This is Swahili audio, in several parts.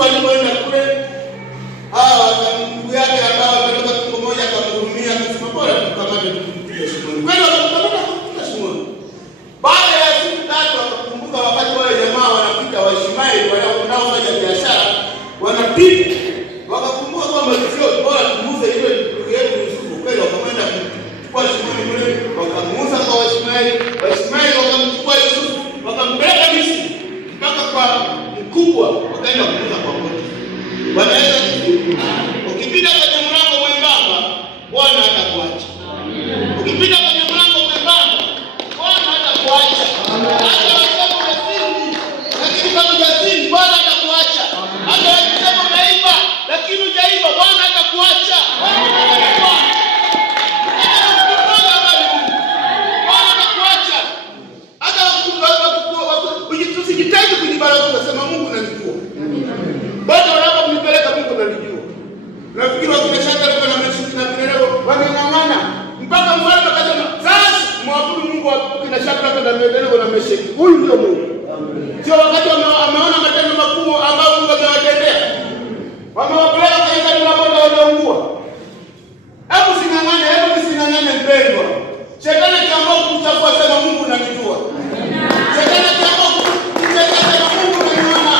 Yusufu alipoenda kule, ndugu yake ambao ametoka tumbo moja akamhurumia, akasema bora tukamate tumpige shimoni. Kweli wakamkamata kumpiga shimoni. Baada ya siku 3 wakakumbuka wakati wale jamaa wanapita Waishmaeli wanaofanya biashara, wanapita wakakumbuka kwamba sio bora tumuuze yule ndugu yetu Yusufu. Kweli wakamwenda kumchukua shimoni kule, wakamuuza kwa Waishmaeli. Waishmaeli wakamchukua Yusufu wakampeleka Misri mpaka kwa mkubwa, wakaenda kumuuza kwa Potifa. Wanaweza ukipita kwenye mlango mwembamba Bwana hatakuacha. Ukipita kwenye mlango mwembamba Bwana hatakuacha. Hata wasema umezini, lakini kama hujazini Bwana hatakuacha. Hata wasema umeiba, lakini hujaiba Bwana hatakuacha. Bwana hatakuacha. Hata usijitahidi kujibaraka unasema Mungu ananijua. Bado wanapomnipeleka Mungu analijua. Nafikiri wakina Shadraka na Meshaki na Abednego wangang'ang'ana mpaka mfalme akasema, "Sasa mwabudu Mungu wa kina Shadraka na Abednego na Meshaki. Huyu ndio Mungu." Sio wakati ameona matendo makubwa ambayo Mungu amewatendea. Wamewapeleka kwenye kanisa la moto wanaungua. Hebu using'ang'ane mpendwa. Shetani akiamua kukuchafua sema Mungu ananijua. Shetani akiamua kukuchafua sema Mungu ananiona.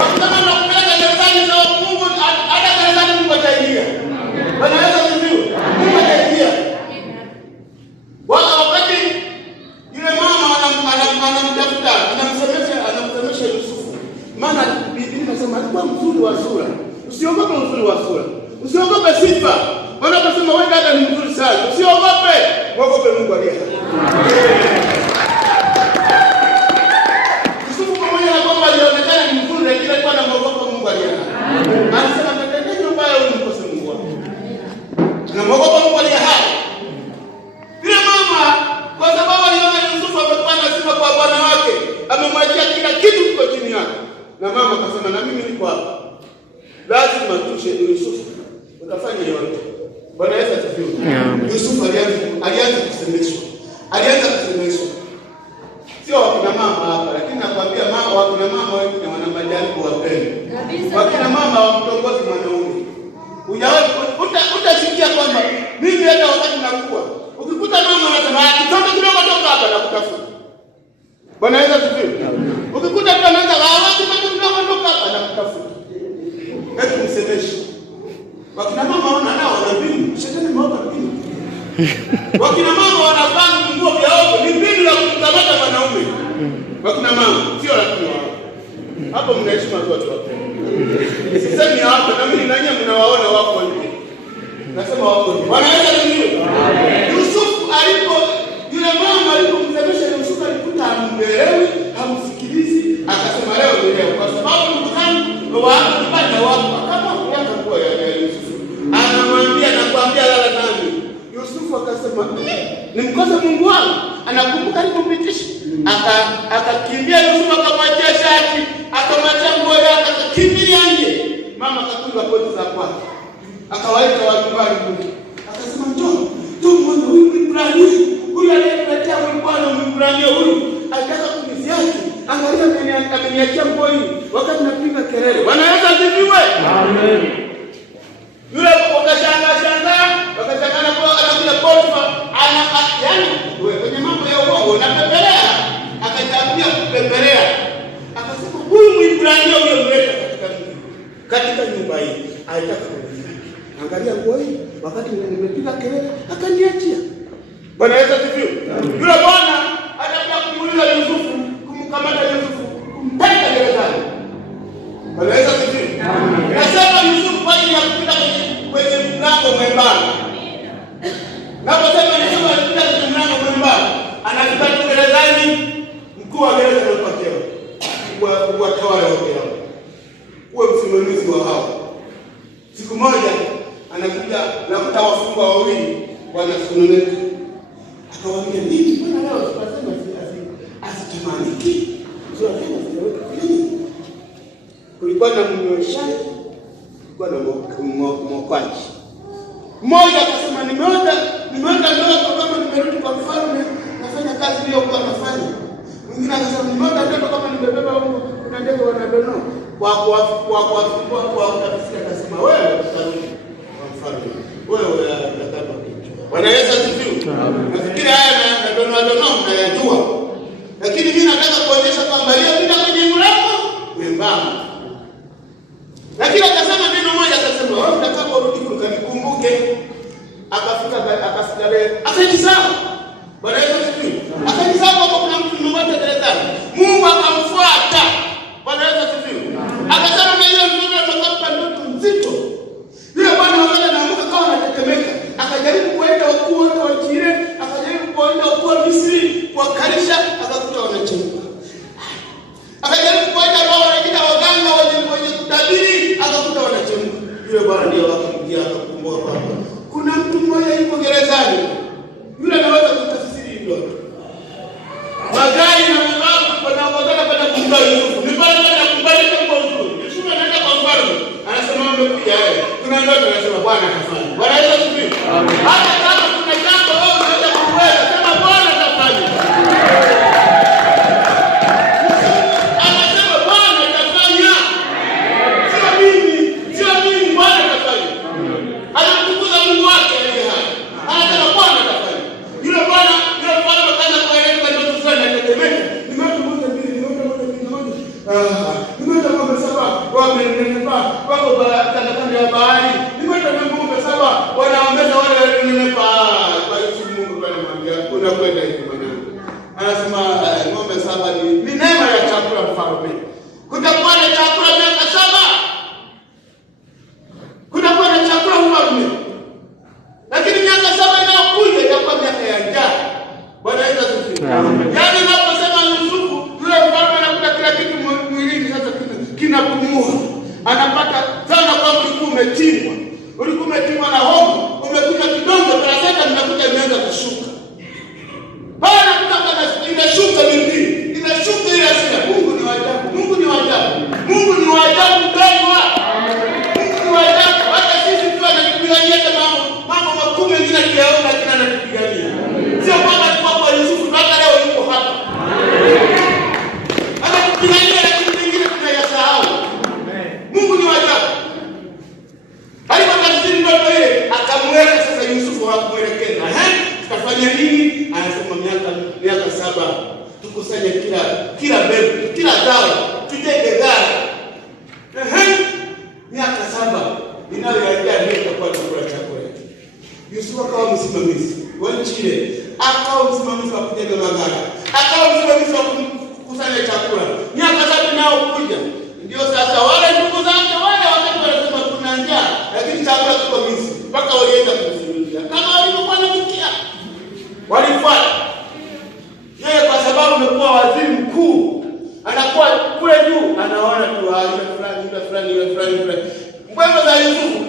Wakati anakupeleka gerezani za Mungu, hata gerezani Mungu ataingia. Wanaweza kujua Mungu ataingia. Wakati yule mama anamtafuta, anamsemesha Yusufu. Maana Biblia inasema alikuwa mzuri wa sura. Usiogope mzuri wa sura. Usiogope sifa. Wanaposema wewe dada ni mzuri sana, usiogope. Mwogope Mungu aliye hai. Yusufu pamoja na kwamba alionekana ni mzuri, lakini alikuwa anamwogopa Mungu aliye hai. Anasema mtendaji mbaya huyu mkose Mungu wangu. Anamwogopa Mungu aliye hai. Yule mama kwa sababu aliona Yusufu amekuwa na sifa kwa bwana wake, amemwachia kila kitu kiko chini yake. Na mama akasema na mimi niko hapa. Lazima tushe Yusufu. Utafanya yote. Bwana Yesu asifiwe. Yusufu alianza kusemeshwa. Sio wakina mama hapa, lakini nakwambia wakina mama wengi wana majaribu wapende. Wakina mama wamtongozi mwanaume. Hujawahi utasikia kwamba mimi hata wakati nakuwa ukikuta mama anasema kitoto kidogo toka hapa na kutafuta. Bwana Yesu asifiwe. Ukikuta mtu anaanza kitoto kidogo toka hapa na kutafuta. Hebu msemeshe. Wakina mama nao wana mbinu, shetani mmoja mbinu. Wakina mama wanavaa nguo vya ovyo, ni mbinu ya kukamata wanaume. Wakina mama sio lakini wao. Hapo mnaishi watu wapi? Sisemi hapa na mimi nanya mnawaona wako nje. Nasema wako nje. Wanaweza nini? Yusufu yule mama alipomsemesha Yusufu alikuta hamwelewi, hamsikilizi, akasema leo ni leo kwa sababu ndugu zangu wako kibanda wako kama kuweka nguo ya Yusufu. Anamwambia nakwambia lala nami. Yusufu akasema nimkose Mungu wangu. Anakumbuka alipompitisha. Akakimbia Yusufu akamwachia shati, akamwachia nguo yake, akakimbia nje. Mama akatunga koti za kwake. Akawaita watu mbali kule. Akasema njoo, muone huyu Ibrahim. Huyu aliyekuletea Bwana Ibrahim huyu. Anataka kuniziaki. Angalia ameniachia nguo hii wakati napiga kelele. Bwana Yesu asifiwe. Amen. Yule wakashangaa kwa anakuja Potifa yaani kwenye mambo ya uongo na pepelea, akachagulia kupepelea. Akasema huyu Ibrahim huyo mleta katika nyumba hii. Alitaka kunifanya. Angalia nguo hii wakati nimepiga kelele akaniachia. Bwana Yesu asifiwe. Yule bwana atakuja kumuuliza Yusufu, kumkamata Yusufu, kumpeleka gerezani. Bwana Yesu asifiwe. Nasema Yusufu kwa ajili ya kupita kwenye mlango mwembamba. Naposema Yusufu alipita kwenye mlango mwembamba, anafika gerezani, mkuu wa gereza anapatia kuwatawala wote hao. Uwe msimamizi wa hao. Siku moja anakuja nakuta wafungwa wawili wanasononeka. Akawaambia nini? Mbona leo tunasema asitamaniki? Sio tena sijaweka nini? Kulikuwa na mnyweshaji, kulikuwa na mwokaji. Mmoja akasema nimeona ndoto kama nimerudi kwa mfalme, nafanya kazi hiyo kwa nafanya. Mwingine akasema nimeona ndoto kama nimebeba huko kuna ndege wanadonoa. kwa utafsiri akasema wewe utarudi kwa mfalme. Wewe unataka kitu. Bwana Yesu asifiwe. Nafikiri haya na ndio mnayajua. Lakini mimi nataka kuonyesha kwamba hiyo bila kwenye mlango mwembamba. Lakini akasema neno moja, akasema wewe utakaporudi ukanikumbuke. Akafika leo akajisahau. Bwana Yesu asifiwe. Akajisahau kwamba kuna mtu mmoja gerezani. Mungu akamfuata. Bwana Yesu asifiwe. Akasema na yule mtoto atakapokuwa ndoto nzito. Yule bwana wakaja na Mungu akawa anatetemeka. Akajaribu kuenda wakuu wa Tire, akajaribu kuenda wakuu wa Misri, kuwakalisha, akakuta wanachemka. Akajaribu kuenda kwa wengine waganga wenye kutabiri, akakuta wanachemka. Yule bwana ndio akamjia akakumbuka kwamba kuna mtu mmoja yuko gerezani. Yule anaweza kutafsiri ndoto. Magari na mababu wanaongozana kwenda kumtoa Yusufu. Ni pale anakubalika kwa uzuri. Yusufu anaenda kwa mfalme. Anasema umekuja wewe. Kuna ndoto, anasema Bwana atafanya. Bwana Yesu asifiwe. Hata kama kuna jambo wewe unaweza kuweza, sema Bwana atafanya. Anasema Bwana atafanya. Sio mimi, Bwana atafanya. Anamtukuza Mungu wake aliye hai. Anasema Bwana atafanya. Yule bwana, yule mfalme akaanza kueleza ndoto fulani akatemeka. Nimeota moja mbili, nimeota moja mbili moja. Nimeota ng'ombe saba wamenenepa, wako kando ya bahari. Nimeota ng'ombe saba wanaongeza wale wamenenepa. Kwa hiyo Mungu anamwambia unakwenda hivi mwanangu. Anasema ng'ombe saba ni neema ya chakula mfalme. Kutakuwa na chakula miaka 7. Kutakuwa na chakula mfalme. Lakini miaka 7 inayokuja itakuwa miaka ya njaa. Bwana Yesu asifiwe. Yaani unaposema Yusufu, yule mfalme anakuta kila kitu mwilini sasa kinapumua. Anapata sana kwamba ulikuwa umetimwa na homa, umekuja kidongo parasita mnakuja imeanza kushuka. Bwana anataka inashuka nini? Inashuka ile asili. Mungu ni wa ajabu. Mungu ni wa ajabu. Mungu ni wa ajabu bwana. Mungu ni wa ajabu. Hata sisi tu anatupigania mambo makubwa mengine tuyaona kina anatupigania. Sio kwamba alikuwa kwa Yusufu mpaka leo yuko hapa. Anatupigania lakini mengine tunayasahau. Mungu ni wa ajabu. Alipotafsiri ndoto ile akamweka sasa Yusufu hakumwelekeza. Tutafanya nini? Anasema miaka 7 tukusanye kila mbegu, kila dawa, tujenge gari. Miaka 7 inayoendelea ndio itakuwa chakula chako. Yusufu akawa msimamizi wa nchi ile, akawa msimamizi wa kujenga magari, akawa msimamizi wa kukusanya chakula. Miaka 7 nao kuja. Ndio sasa wale ndugu zake wale wakati wanasema kuna njaa, lakini chakula kiko Misri. Mpaka walienda kumsimulia. Kama walikuwa wanafikia. Walifuata. Yeye kwa sababu amekuwa waziri mkuu, anakuwa kule juu, anaona tu fulani. Mbwembe za Yusufu.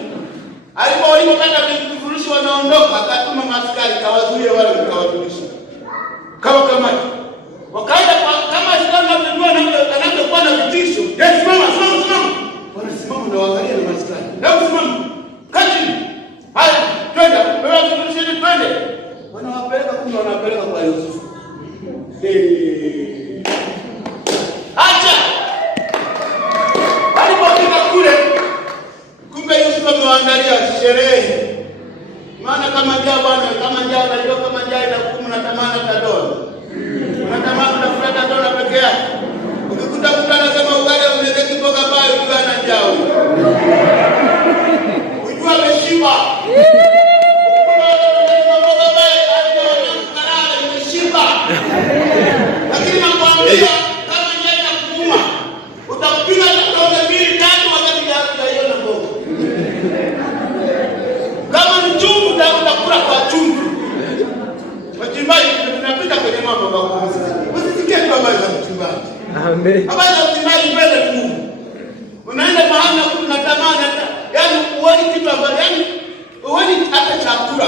Walipopata vifurushi wanaondoka, akatuma maaskari kawazuie wale mkawazuisha. Kama wakaenda kama Islam anapokuwa na vitisho. Yes, simama. Wanasimama na waangalia na maaskari. Leo simama. Kati. Haya, twende. Wewe vifurushi twende. Wanawapeleka kwa Yusufu. Acha. Alipofika kule, kumbe Yusufu amewaandalia sherehe. Maana kama njaa inakumu na tamani tadoa. Unatamani kutafuta dola peke yake. Ukikuta mtu anasema ugali unaweza kiboga bayo ugana njao. Unajua ameshiba. Lakini nakwambia kama njaa inakuuma, utapiga dola 2-3 wakati hujaiona mboga. Kama ni chungu utakula kwa chungu. Wachimbaji tunapita kwenye mambo makubwa. Usisikie tu habari za mchimbaji. Amen. Habari za mchimbaji mbele tu. Unaenda mahali na kuna tamani hata yaani uone kitu ambacho yaani uone hata chakula.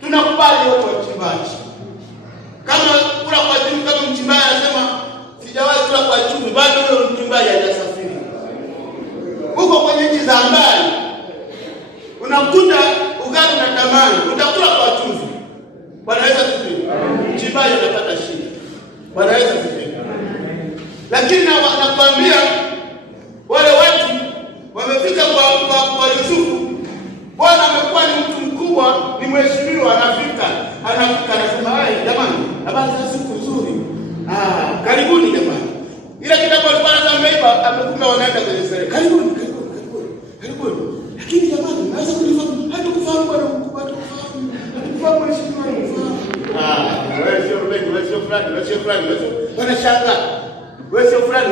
Tunakubali wote wachimbaji. Kama kula kwa chungu kama mchimbaji anasema sijawahi kula kwa chungu bado yule mchimbaji hajasafiri. Huko kwenye nchi za mbali unakuta ugali na tamani utakula kwa chungu. Bwana Yesu asifiwe. Mchimbaji anapata shida. Bwana Yesu asifiwe. Lakini nakwambia kumbe wanaenda kwenye sherehe. Karibuni. Lakini jamani, naweza kulifahamu hata kufahamu bwana mkubwa, hata kufahamu mheshimiwa kufahamu. Wewe sio fulani. Wanashangaa. Wewe sio fulani.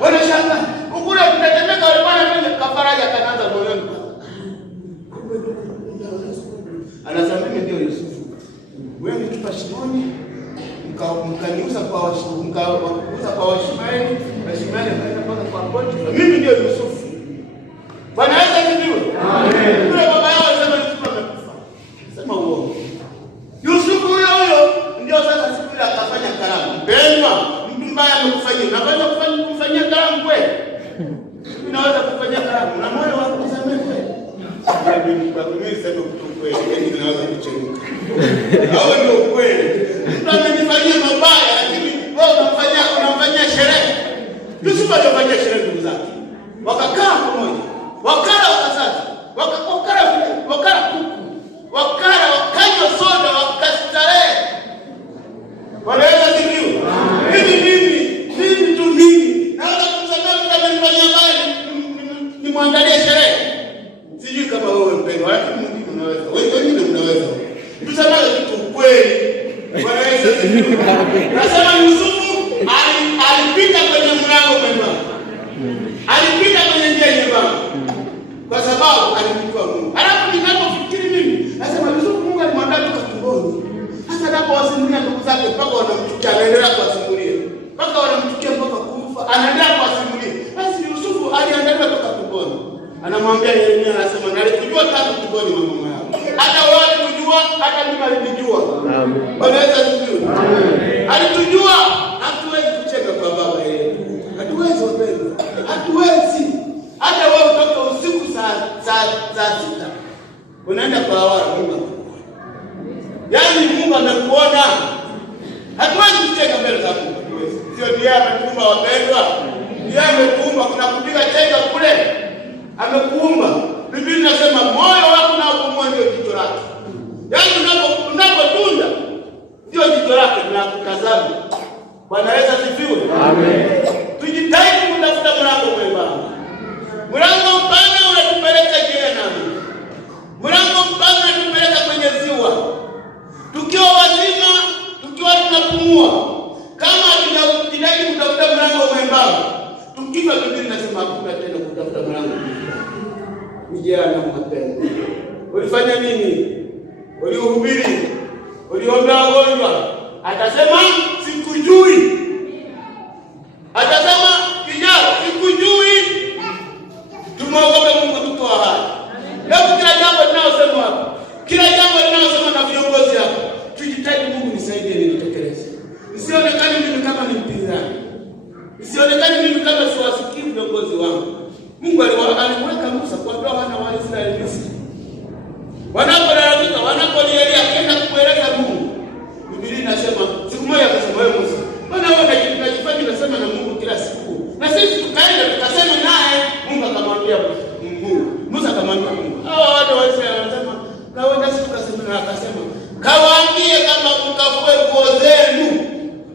Wanashangaa. Ukule tunatemeka wale bwana mimi kafaraja kanaanza moyoni. Anasema mimi ndio Yusufu. Wewe mtupa shimoni, mkaniuza kwa Washmaeli, Washmaeli wakaenda mpaka kwa Potifa. Mimi ndio Yusufu. Bwana Yesu asifiwe. Amen. Yule baba yao alisema Yusufu amekufa. Sema uongo. Yusufu huyo ndio sasa siku ile akafanya karamu. Mpendwa, mtu mbaya amekufanyia. Unaweza kumfanyia karamu kweli? Unaweza kufanyia karamu na moyo wako usamehe kweli? Mimi sema kitu kweli, yani naweza kuchemka. Hao ndio kweli. Mtu amenifanyia mabaya lakini wewe unamfanyia sherehe. Yusufu alifanyia sherehe ndugu zake. Wakakaa pamoja. Wakala wakasaza. Wakala kuku. Wakanywa soda wakastarehe. Wanaweza sikiu. Mimi. Naweza kumsamehe mtu amenifanyia mabaya nimwandalie sherehe. Sijui kama wewe mpendwa, lakini mwingine unaweza. Wengine unaweza. Tusamale kitu kweli. Wanaweza sikiu. Nasema Yusufu alipita kwenye mlango mwembamba. Alipita kwenye njia nyembamba. Kwa sababu alimjua Mungu. Alafu ninapofikiri mimi, nasema Yusufu Mungu alimwandaa toka tumboni. Hata anapowasimulia ndugu zake mpaka wanamchukia, anaendelea kuwasimulia. Mpaka wanamchukia mpaka kufa, anaendelea kuwasimulia. Basi Yusufu aliandaliwa toka tumboni. Anamwambia Yeremia, anasema nalikujua tangu tumboni mwa mama yako. Hata wewe ulijua, hata mimi nilijua. Amen. Bwana Yesu asifiwe. Amen. Alitujua. Hatuwezi kucheka kwa baba yetu. Hatuwezi wapendwa. Hatuwezi. Hata wewe utoka usiku saa 6. Unaenda kwa awara Mungu. Yaani Mungu amekuona. Hatuwezi kucheka mbele za Mungu. Hatuwezi. Sio ndiye ametuumba wapendwa. Ndiye ametuumba, kuna kupiga chenga kule. Amekuumba. Biblia inasema moyo wako na upumua ndio jicho lake. Yaani unapotunda ndio jicho lake linakutazama. Bwana Yesu asifiwe. Amen. Tujitahidi kutafuta mlango mwembamba. Mlango mpana unatupeleka jehanamu. Mlango mpana unatupeleka kwenye ziwa. Tukiwa wazima, tukiwa tunapumua. Kama tunajitahidi kutafuta mlango mwembamba, tukifa Biblia inasema hakuna tena kutafuta mlango. Jehanamu mapema. Ulifanya nini? Ulihubiri. Uliombea wagonjwa. Atasema sikujui. Atasema kijana sikujui. Tumwogope Mungu, tuko hai. Leo kila jambo tunalosema hapa, kila jambo tunalosema na viongozi hapa, tujitahidi Mungu nisaidie nilitekeleze. Nisionekane mimi kama ni mpinzani. Nisionekane mimi kama siwasikii viongozi wangu. Mungu alimweka Musa kuambia wana wa Israeli Misri. Wanapolalamika, wanapolilia kwenda kueleza Mungu. Biblia inasema siku moja akasema wewe Musa, mbona wewe unajifanya unasema na Mungu kila siku? Na sisi tukaenda tukasema naye, Mungu akamwambia Musa akamwambia Mungu. Hao watu wa Israeli wanasema, na wewe sisi tukasema na akasema, kawaambie kama mkafue nguo zenu.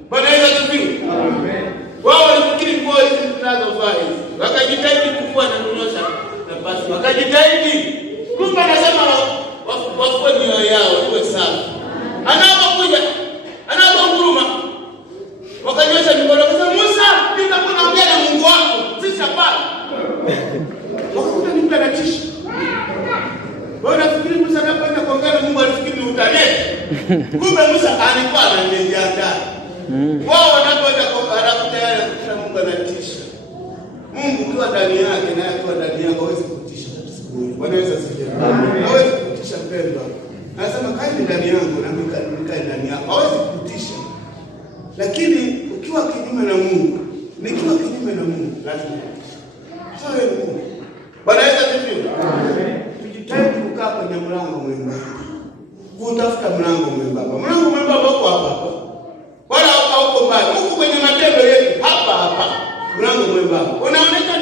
Bwana Yesu asifiwe. Amen. Wao walifikiri nguo hizi tunazovaa hizi. Wakajitahidi kufua na kunyosha na basi. Wakajitahidi. Mungu anasema wafue mioyo yao iwe safi. Anaponguruma wakanyosha mikono wakasema Musa, nitakunaongea na Mungu wako. Sisi hapana. Wakakuta ni mtu anatisha. Wao nafikiri Musa anapoenda kuongea na Mungu alifikiri ni utaneti. Kumbe Musa alikuwa anajiandaa. Wao wanapoenda anakuta yale kuna Mungu anatisha. Mungu ukiwa ndani yake na yeye ndani yako hawezi kutisha siku moja. Bwana Yesu asifiwe. Amen. Hawezi kutisha mpendwa. Anasema kae ndani yangu na mimi nikae ndani yako. Hawezi kutisha. Lakini ukiwa kinyume na Mungu, nikiwa kinyume na Mungu, lazima kutisha. Sawa Mungu. Bwana Yesu asifiwe. Amen. Tujitahidi kukaa kwenye mlango mwembamba. Kutafuta mlango mwembamba. Mlango mwembamba uko hapa. Wala huko mbali. Huko kwenye matendo yetu hapa. Mlango mwembamba. Unaonekana